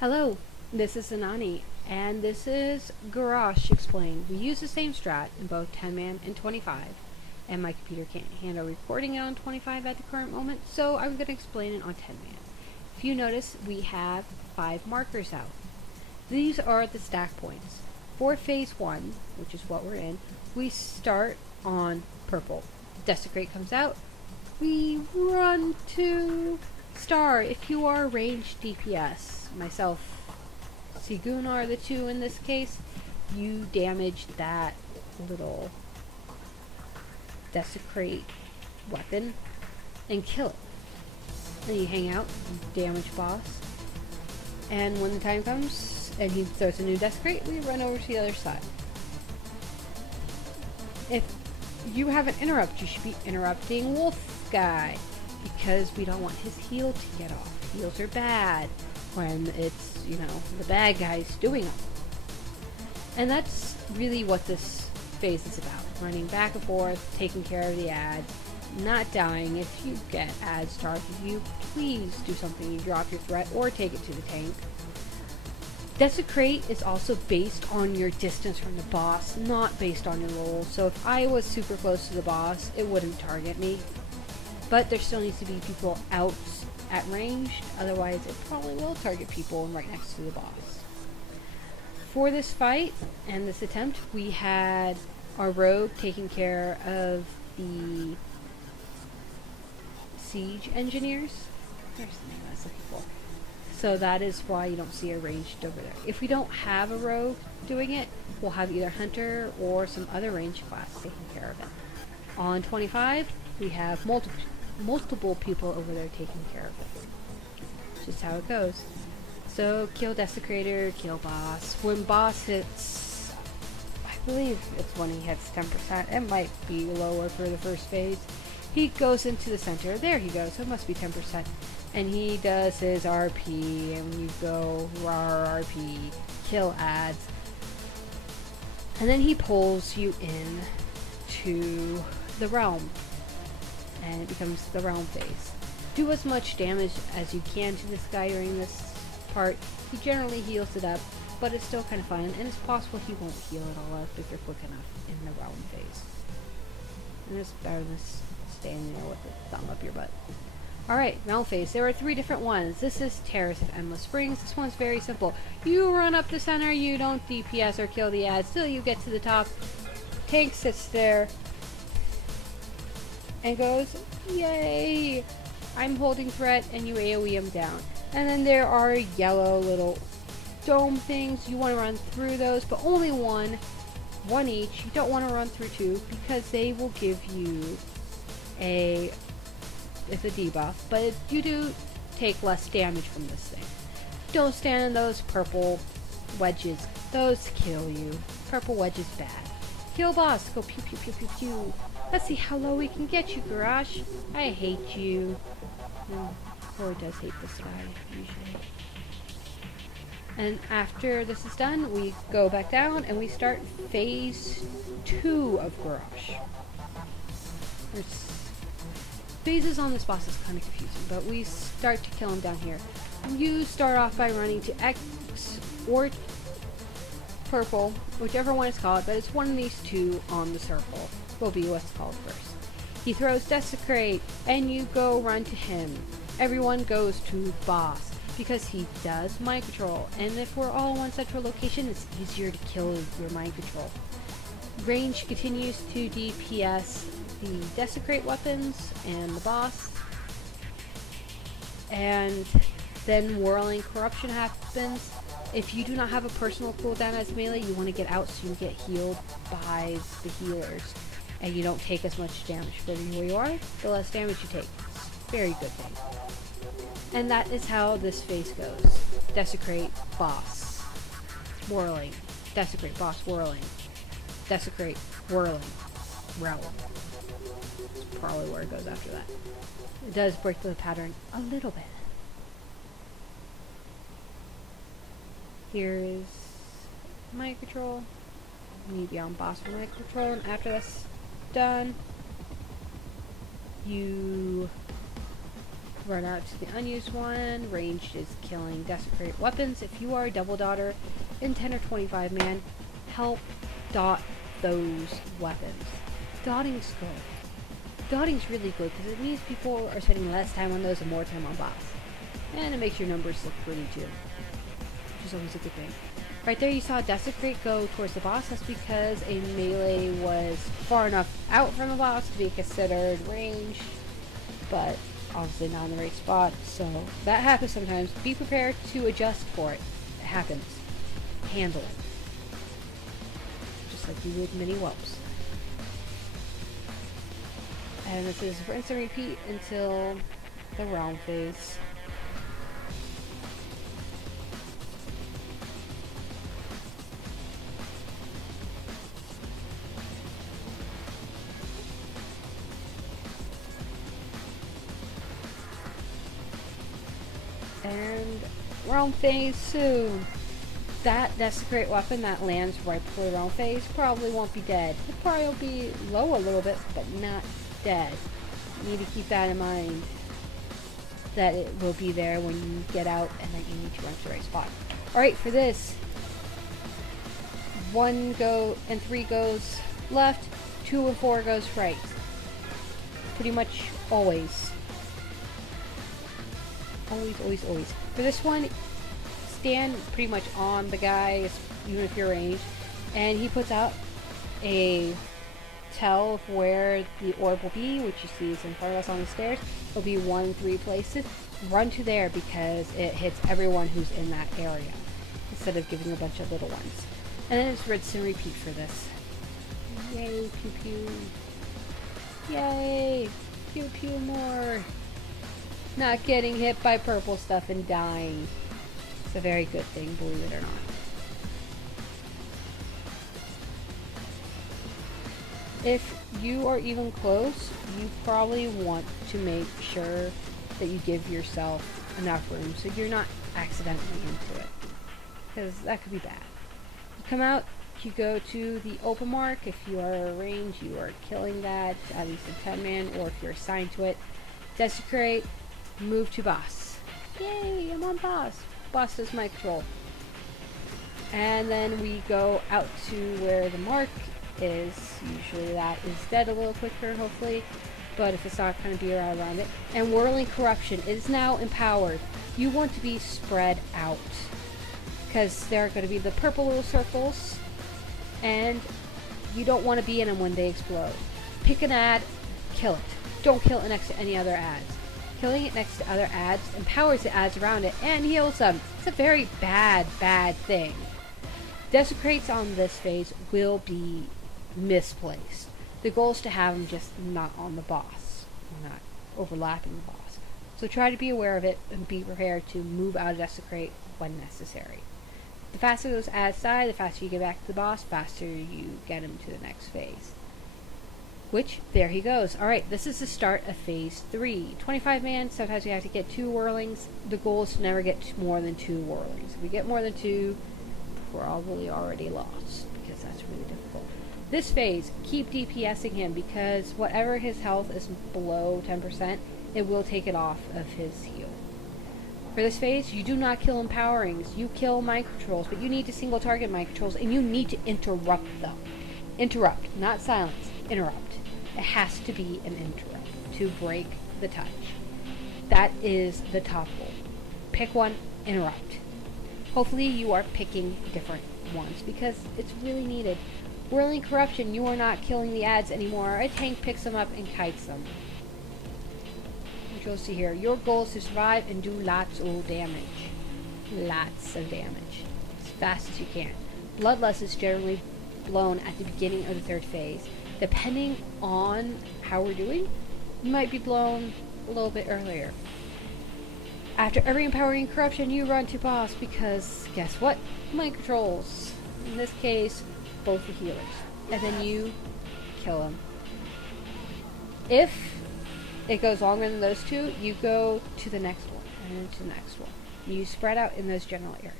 Hello, this is Anani, and this is Garrosh Explained. We use the same strat in both 10-man and 25, and my computer can't handle recording it on 25 at the current moment, so I'm going to explain it on 10-man. If you notice, we have 5 markers out. These are the stack points. For phase 1, which is what we're in, we start on purple. Desecrate comes out, we run to star if you are ranged DPS. Myself, Sigun are the two in this case. You damage that little desecrate weapon and kill it. Then you hang out, damage boss, and when the time comes and he throws a new desecrate, we run over to the other side. If you have an interrupt, you should be interrupting Wolf Guy, because we don't want his heal to get off. Heals are bad when it's, the bad guys doing them. And that's really what this phase is about. Running back and forth, taking care of the ads, not dying. If you get ads targeting you, please do something. You drop your threat or take it to the tank. Desecrate is also based on your distance from the boss, not based on your roll. So if I was super close to the boss, it wouldn't target me. But there still needs to be people out at range, otherwise it probably will target people right next to the boss. For this fight and this attempt, we had our rogue taking care of the siege engineers. There's the name I was looking for. So that is why you don't see a ranged over there. If we don't have a rogue doing it, we'll have either hunter or some other ranged class taking care of it. On 25, we have multiple people over there taking care of it. Just how it goes. So kill desecrator, kill boss. When boss hits, I believe it's when he hits 10%. It might be lower for the first phase. He goes into the center. There he goes. So it must be 10%. And he does his RP, and you go rar RP, kill ads, and then he pulls you in to the realm, and it becomes the realm phase. Do as much damage as you can to this guy during this part. He generally heals it up, but it's still kind of fun, and it's possible he won't heal it all up if you're quick enough in the realm phase. And it's better than standing there with the thumb up your butt. Alright, realm phase. There are 3 different ones. This is Terrace of Endless Springs. This one's very simple. You run up the center, you don't DPS or kill the ads till you get to the top. Tank sits there and goes, yay! I'm holding threat, and you AoE him down. And then there are yellow little dome things. You want to run through those, but only one each. You don't want to run through 2 because they will give you it's a debuff, but you do take less damage from this thing. Don't stand in those purple wedges. Those kill you. Purple wedge is bad. Kill boss. Go pew pew pew pew pew. Let's see how low we can get you, Garrosh. I hate you. Or does hate this guy, usually. And after this is done, we go back down and we start phase 2 of Garrosh. There's phases on this boss is kind of confusing, but we start to kill him down here. You start off by running to X or purple, whichever one is called, but it's one of these 2 on the circle. Will be what's called first. He throws Desecrate, and you go run to him. Everyone goes to boss, because he does mind control, and if we're all in one central location, it's easier to kill your mind control. Range continues to DPS the Desecrate weapons and the boss, and then Whirling Corruption happens. If you do not have a personal cooldown as melee, you want to get out so you get healed by the healers, and you don't take as much damage. The more you are, the less damage you take. It's a very good thing. And that is how this phase goes. Desecrate, boss, whirling. Desecrate, boss, whirling. Desecrate, whirling, realm. That's probably where it goes after that. It does break the pattern a little bit. Here is mind control. You need to be on boss for mind control, and after that's done, you Run out to the unused one. Ranged is killing desecrate weapons. If you are a double dotter in 10 or 25 man, help dot those weapons. Dotting's good. Dotting's really good because it means people are spending less time on those and more time on boss. And it makes your numbers look pretty too, which is always a good thing. Right there you saw Desecrate go towards the boss. That's because a melee was far enough out from the boss to be considered ranged, but obviously not in the right spot, so that happens sometimes. Be prepared to adjust for it. It happens. Handle it. Just like you would mini whelps. And this is rinse and repeat until the realm phase. And realm phase soon. That desecrate weapon that lands right before the realm phase probably won't be dead. It probably will be low a little bit, but not dead. You need to keep that in mind. That it will be there when you get out and that you need to run to the right spot. Alright, for this, 1 go and 3 goes left, 2 and 4 goes right. Pretty much always. Always. For this one, stand pretty much on the guy, even if you're ranged, and he puts out a tell of where the orb will be, which you see is in front of us on the stairs. It'll be 1, 3 places. Run to there because it hits everyone who's in that area, instead of giving a bunch of little ones. And then it's rinse and repeat for this. Yay, pew pew. Yay, pew pew more. Not getting hit by purple stuff and dying. It's a very good thing, believe it or not. If you are even close, you probably want to make sure that you give yourself enough room so you're not accidentally into it, because that could be bad. You come out, you go to the open mark. If you are range, you are killing that, at least a 10 man, or if you're assigned to it. Desecrate, move to boss. Yay, I'm on boss. Boss does my control. And then we go out to where the mark is. Usually that is dead a little quicker, hopefully. But if it's not, kind of be around it. And Whirling Corruption is now empowered. You want to be spread out, because there are going to be the purple little circles, and you don't want to be in them when they explode. Pick an ad, kill it. Don't kill it next to any other ads. Killing it next to other ads empowers the ads around it and heals them. It's a very bad thing. Desecrates on this phase will be misplaced. The goal is to have them just not on the boss, not overlapping the boss. So try to be aware of it and be prepared to move out of Desecrate when necessary. The faster those ads die, the faster you get back to the boss, faster you get him to the next phase. Which, there he goes. Alright, this is the start of phase 3. 25 man, sometimes we have to get 2 whirlings. The goal is to never get more than 2 whirlings. If we get more than 2, we're probably already lost, because that's really difficult. This phase, keep DPSing him, because whatever his health is below 10%, it will take it off of his heal. For this phase, you do not kill empowerings. You kill mind controls, but you need to single target mind controls, and you need to interrupt them. Interrupt, not silence. Interrupt. It has to be an interrupt to break the touch. That is the top goal. Pick one, interrupt. Hopefully you are picking different ones, because it's really needed. Whirling Corruption, you are not killing the ads anymore. A tank picks them up and kites them. Which you'll see here. Your goal is to survive and do lots of damage. Lots of damage. As fast as you can. Bloodlust is generally blown at the beginning of the 3rd phase. Depending on how we're doing, you might be blown a little bit earlier. After every empowering corruption, you run to boss, because guess what? Mind controls. In this case, both the healers. And then you kill them. If it goes longer than those 2, you go to the next one, and then to the next one. You spread out in those general areas.